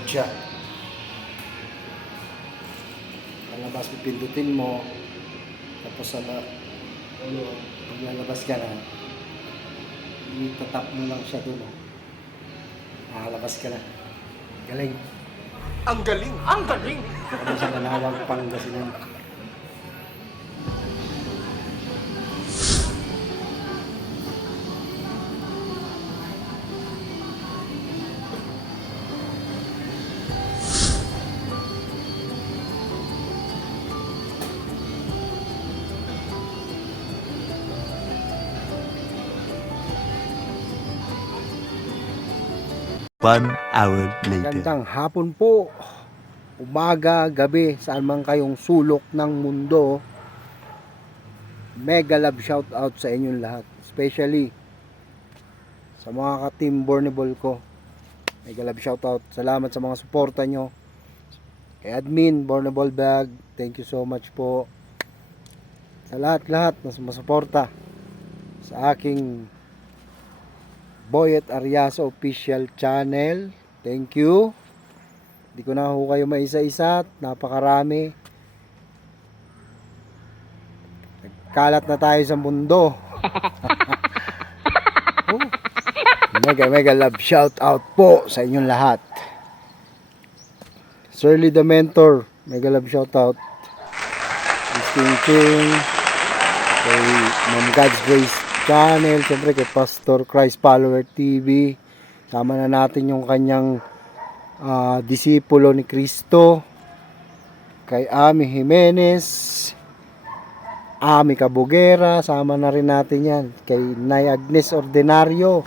mode siya. Palabas, pipindutin mo. Tapos pag lalabas ka na, itatap mo lang siya doon. Makalabas ka na. Galing. Ang galing! Ang galing! Baka sa Manawag, Pangasinan. One hour later. Magandang hapon po, umaga, gabi, saan man kayong sulok ng mundo. Mega love shout out sa inyong lahat, especially sa mga ka-team Bornable ko. Mega love shout out, salamat sa mga suporta nyo. Kay admin Bornable Bag, thank you so much po sa lahat na sumusuporta sa aking Boyet Ariaso official channel. Thank you. Hindi ko na ho kayo maisa-isa, napakarami. Nagkalat na tayo sa mundo. Mega love shout out po sa inyong lahat. Shirley the Mentor, mega love shout out. Ching kay Ma'am God's Grace channel, siyempre kay Pastor Christ Follower TV. Sama na natin yung kanyang disipulo ni Cristo, kay Ami Jimenez, Ami Cabugera, sama na rin natin yan, kay Nay Agnes Ordinario,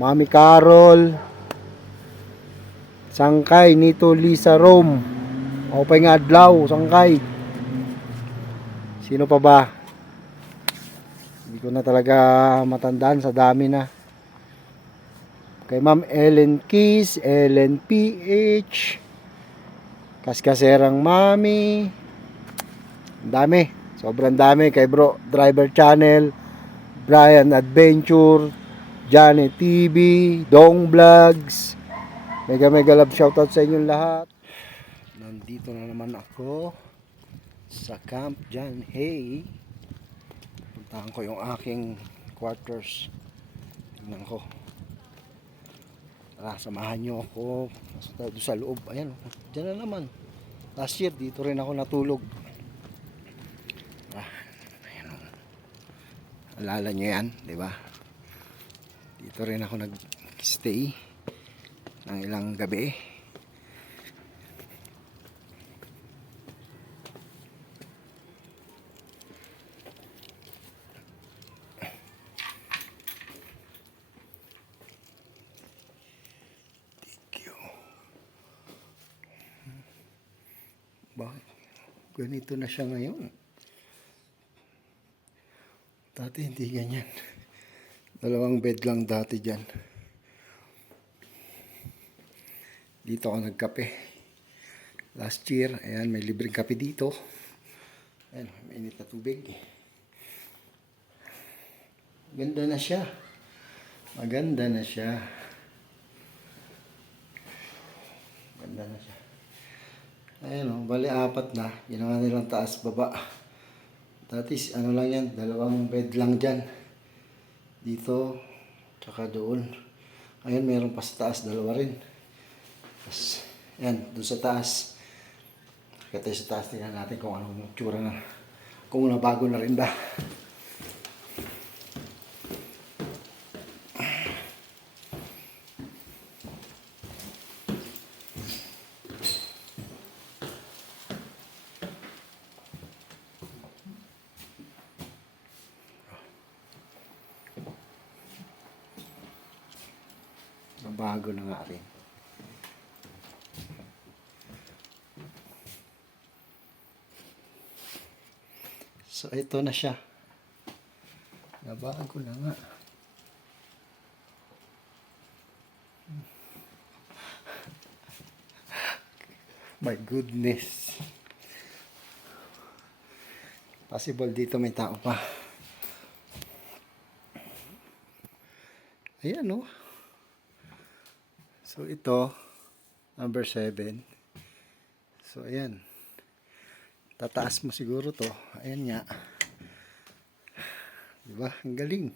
Mami Carol, Sangkay Nito Lisa Rome, Opay nga adlaw, Sangkay. Sino pa ba? Hindi ko na talaga matandaan, sa dami na. Kay Ma'am Ellen Keys, Ellen PH, Kaskaserang Mami, ang dami, sobrang dami. Kay Bro Driver Channel, Brian Adventure, Johnny TV, Dong Vlogs, mega love shoutout sa inyong lahat. Nandito na naman ako sa Camp John Hay. Puntahan ko yung aking quarters. Tingnan ko. Tara, samahan nyo ako. Doon sa loob. Ayan, dyan na naman. Last year, dito rin ako natulog. Ayan. Alala nyo yan, di ba? Dito rin ako nag-stay ng ilang gabi. Bakit? Ganito na siya ngayon. Dati hindi ganyan. Dalawang bed lang dati dyan. Dito ako nagkape. Last year, ayan, may libreng kape dito. Ayan, may init na tubig. Ganda na siya. Maganda na siya. Ganda na siya. Ayan o, bali apat na. Ginawa nilang taas baba. Dati ano lang yan, dalawang bed lang dyan. Dito, tsaka doon. Ayan, meron pa sa taas, dalawa rin. Tapos, ayan, doon sa taas. Kaya tayo sa taas, tingnan natin kung anong tsura na. Kung nabago na rin ba. Bago na nga rin. So, ito na siya. Nabago na nga. My goodness. Possible dito may tao pa. Ayan, no? So, ito, Number 7. So, ayan. Tataas mo siguro to. Ayan nga. Diba? Ang galing.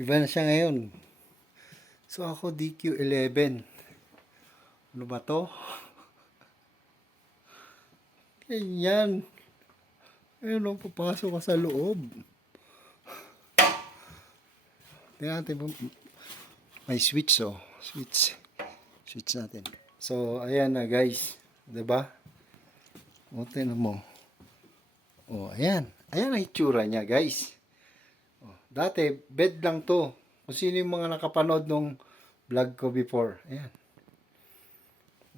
Iba na siya ngayon. So, ako DQ11. Ano ba to? Ganyan. Ayun o, papasok ka sa loob. Tingnan natin. May switch oh. Switch natin. So, ayan na guys. Diba? O, tingnan mo. O, ayan. Ayan ang itsura niya guys. O, dati, bed lang to. Kung sino yung mga nakapanood nung vlog ko before. Ayan.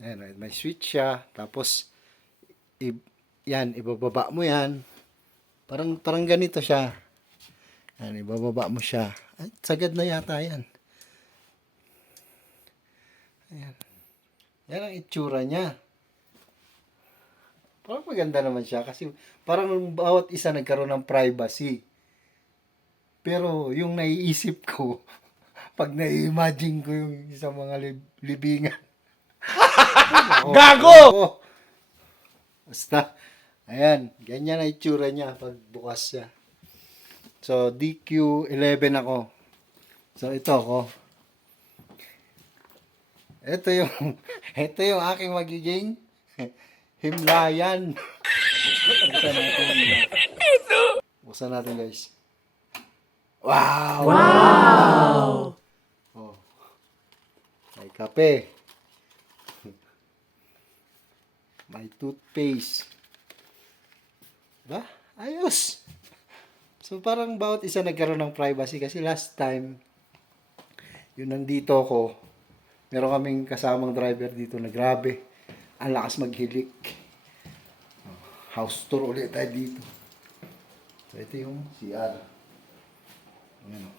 Ayan, may switch siya. Tapos, yan, ibababa mo yan. Parang ganito siya. Yan, ibababa mo siya. Ay, sagad na yata yan. Ayan. Yan ang itsura niya. Parang maganda naman siya kasi parang bawat isa nagkaroon ng privacy. Pero yung naiisip ko, pag na-imagine ko yung isang mga libingan. Gago! Oo. Basta, ayan, ganyan ang itsura niya pag bukas siya. So, DQ11 ako. So, ito ako. Ito yung aking magiging himlayan. Buksan natin guys. Wow! Wow! Oh. May kape. May toothpaste. Ba? Ayos! So, parang bawat isa nagkaroon ng privacy kasi last time, yun nandito ako, meron kaming kasamang driver dito na grabe. Ang lakas maghilik. House tour ulit tayo dito. So, ito yung CR. Ayan o.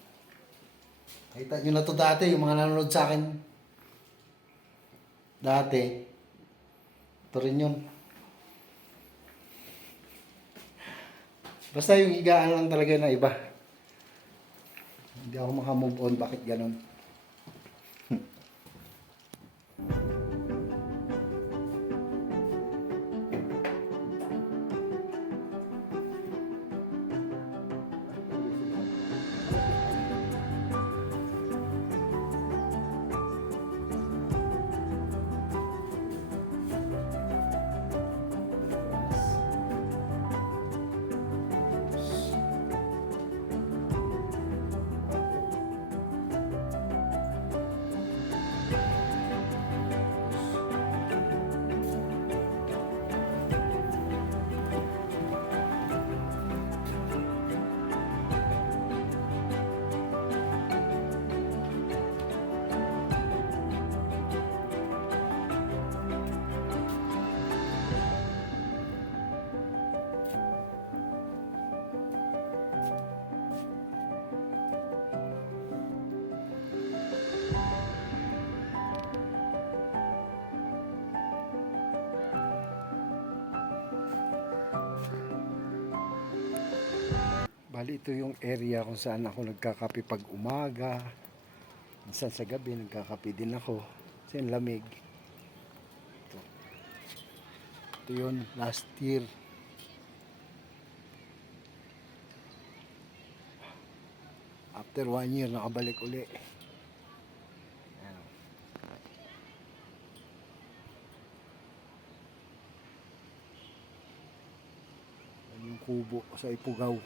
Nakita nyo na to dati, yung mga nanonood sa akin. Dati. Ito rin yun. Basta yung higaan lang talaga na iba. Hindi ako makamove on. Bakit ganun? Bali, ito yung area kung saan ako nagkakape pag umaga. Minsan sa gabi, nagkakape din ako. Kasi ang lamig. Ito yun, last year. After 1 year, nakabalik uli. Ayan. Ayan yung kubo sa Ipugaw.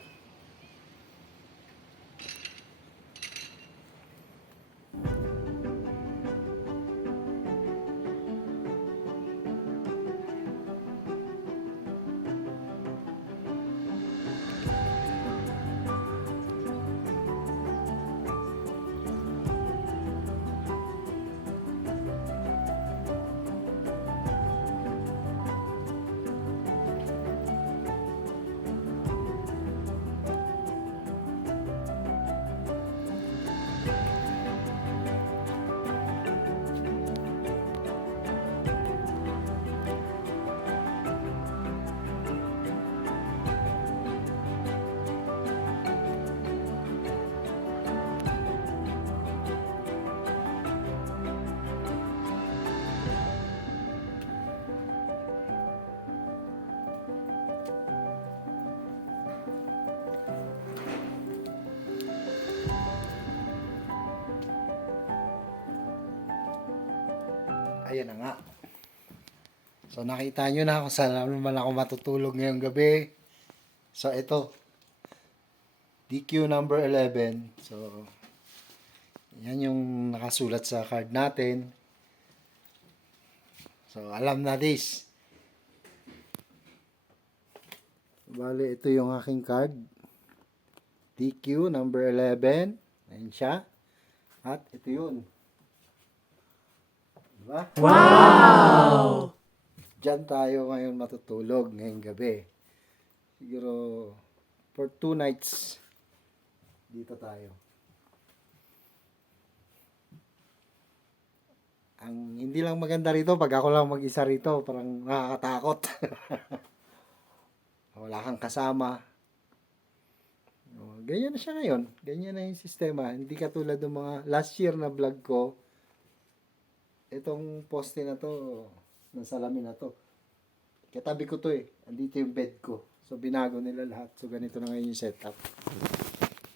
ayan na nga. So, nakita nyo na kung saan naman ako matutulog ngayong gabi. So, ito. DQ number 11. So, yan yung nakasulat sa card natin. So, alam na this. Bale, ito yung aking card. DQ number 11. Ayan siya. At ito yun. Diba? Wow! Diyan tayo ngayon matutulog ngayong gabi. Siguro for 2 nights dito tayo. Ang hindi lang maganda rito pag ako lang mag-isa rito, parang nakakatakot. Wala kang kasama. Ganyan na siya ngayon. Ganyan na yung sistema. Hindi katulad ng mga last year na vlog ko. Itong poste na to, ng salamin na to. Katabi ko to eh. Andito yung bed ko. So, binago nila lahat. So, ganito na ngayon yung setup.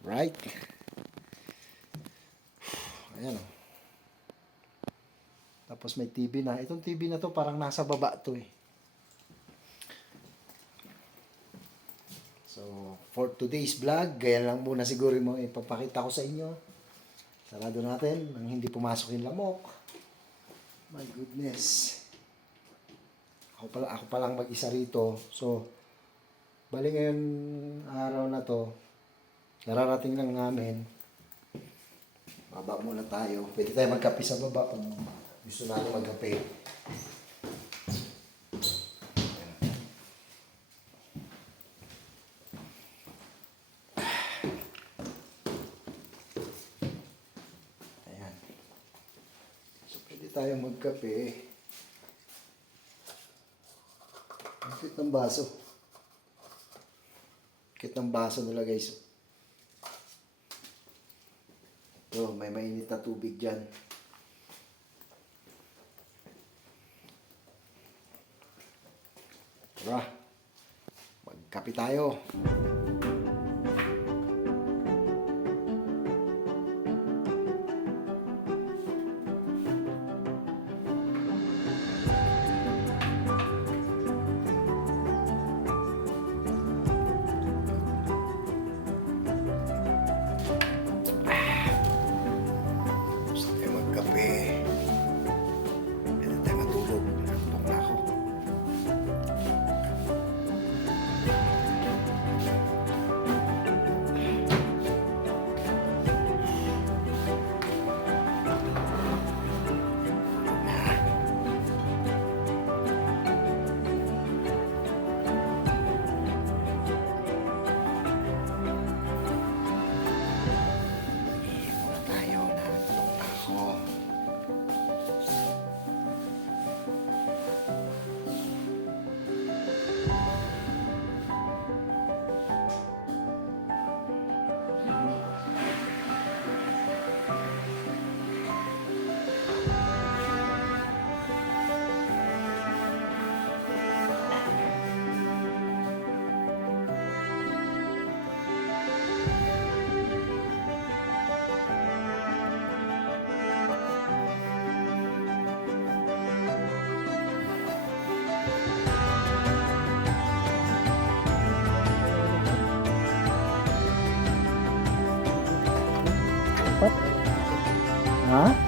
Right? Ayan o. Tapos may TV na. Itong TV na to parang nasa baba to eh. So, for today's vlog, ganyan lang muna siguro mo ipapakita ko sa inyo. Sarado natin nang hindi pumasok yung lamok. My goodness. Ako pa lang mag-isa rito. So, bali ngayon araw na to, nararating lang namin. Baba muna tayo. Pwede tayo magkape sa baba kung gusto natin magkape. Ayan. So, pwede tayo magkape. Ang cute ng baso. Cute ng baso nila guys. Ito, may mainit na tubig dyan. Tara, magkape tayo. Gusto tayo magkape. Pwede tayo matulog. Antok na ako. Muna tayo na antok na ako. Ha?